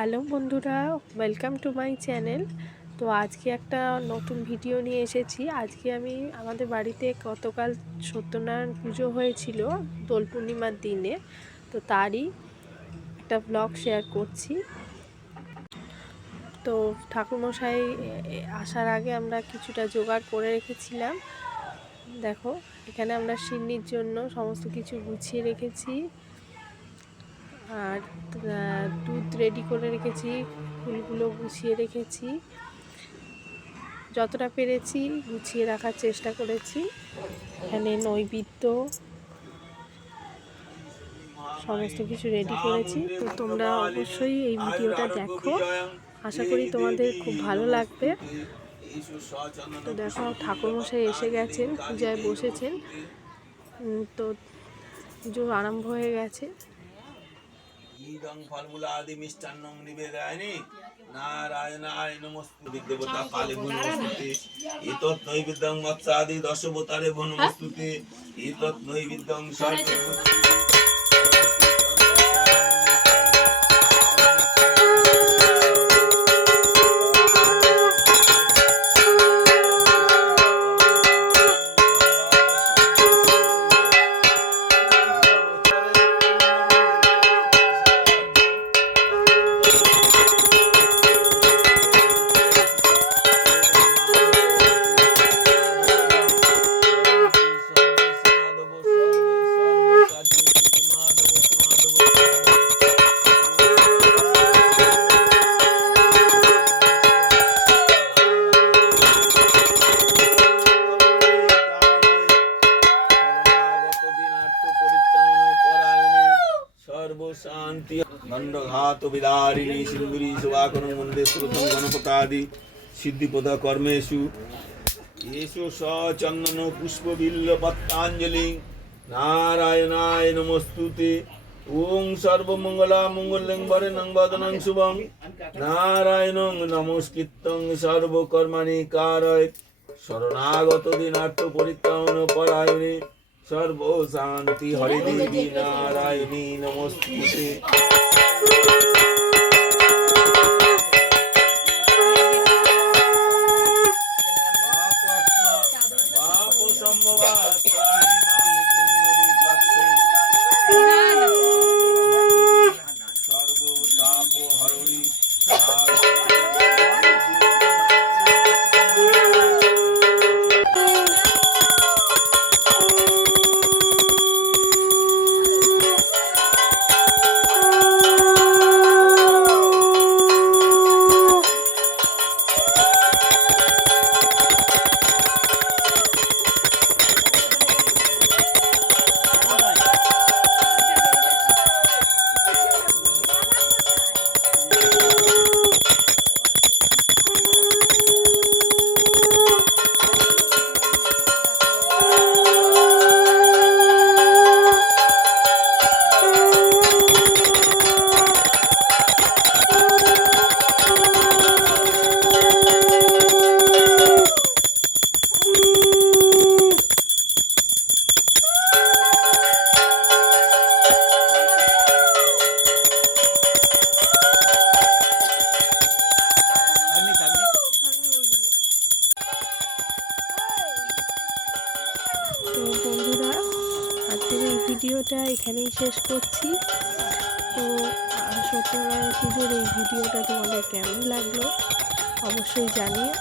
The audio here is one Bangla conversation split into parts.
হ্যালো বন্ধুরা, ওয়েলকাম টু মাই চ্যানেল। তো আজকে একটা নতুন ভিডিও নিয়ে এসেছি। আজকে আমি আমাদের বাড়িতে গতকাল সত্যনারায়ণ পুজো হয়েছিল দোল পূর্ণিমার দিনে, তো তারই একটা ব্লগ শেয়ার করছি। তো ঠাকুরমশাই আসার আগে আমরা কিছুটা জোগাড় করে রেখেছিলাম। দেখো, এখানে আমরা সিন্নির জন্য সমস্ত কিছু গুছিয়ে রেখেছি, আর দুধ রেডি করে রেখেছি, ফুলগুলো গুছিয়ে রেখেছি, যতটা পেরেছি গুছিয়ে রাখার চেষ্টা করেছি। এখানে নৈবেদ্য সমস্ত কিছু রেডি করেছি। তো তোমরা অবশ্যই এই ভিডিওটা দেখো, আশা করি তোমাদের খুব ভালো লাগবে। তো দেখো, ঠাকুরমশাই এসে গেছেন, পূজায় বসেছেন। তো পুজো আরম্ভ হয়ে গেছে। ইদং ফলমূলাদি মিষ্টান্নং নিবেদয়ামি নারায়ণায় নমস্তুতে দেবতা কালে নমস্তুতে এতৎ নৈবেদ্যং মৎস্যাদি দশবতারে নমস্তুতে এতৎ নৈবেদ্যং সর্বে शांति दंडघात विदारिणी सिंदूरी सुवाकरं वंदे श्रुतं गणपतादि सिद्धिपद कर्मेषु येषु सचन्दन पुष्पबिल्ल पत्राञ्जलिं नारायणाय नमस्तुते ओं सर्वमंगला मंगलं वरेण्यं वदनं शुभं नारायणं नमस्कृतं सर्वकर्माणि कारय शरणागत दीनार्थ परित्राण परायणे सर्व शांति हरि देवी नारायणी नमस्ते। তো বন্ধুরা, আজকের এই ভিডিওটা এখানেই শেষ করছি। তো সত্যনারায়ণ পুজোর এই ভিডিওটা তোমাদের কেমন লাগলো অবশ্যই জানিও।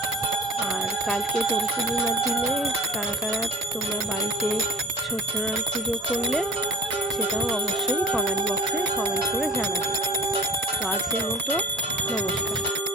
আর কালকে দোল পূর্ণিমার দিনে কারা কারা তোমরা বাড়িতে সত্যনারায়ণ পুজো করলে সেটাও অবশ্যই কমেন্ট বক্সে কমেন্ট করে জানাবে। তো আজকের মতো নমস্কার।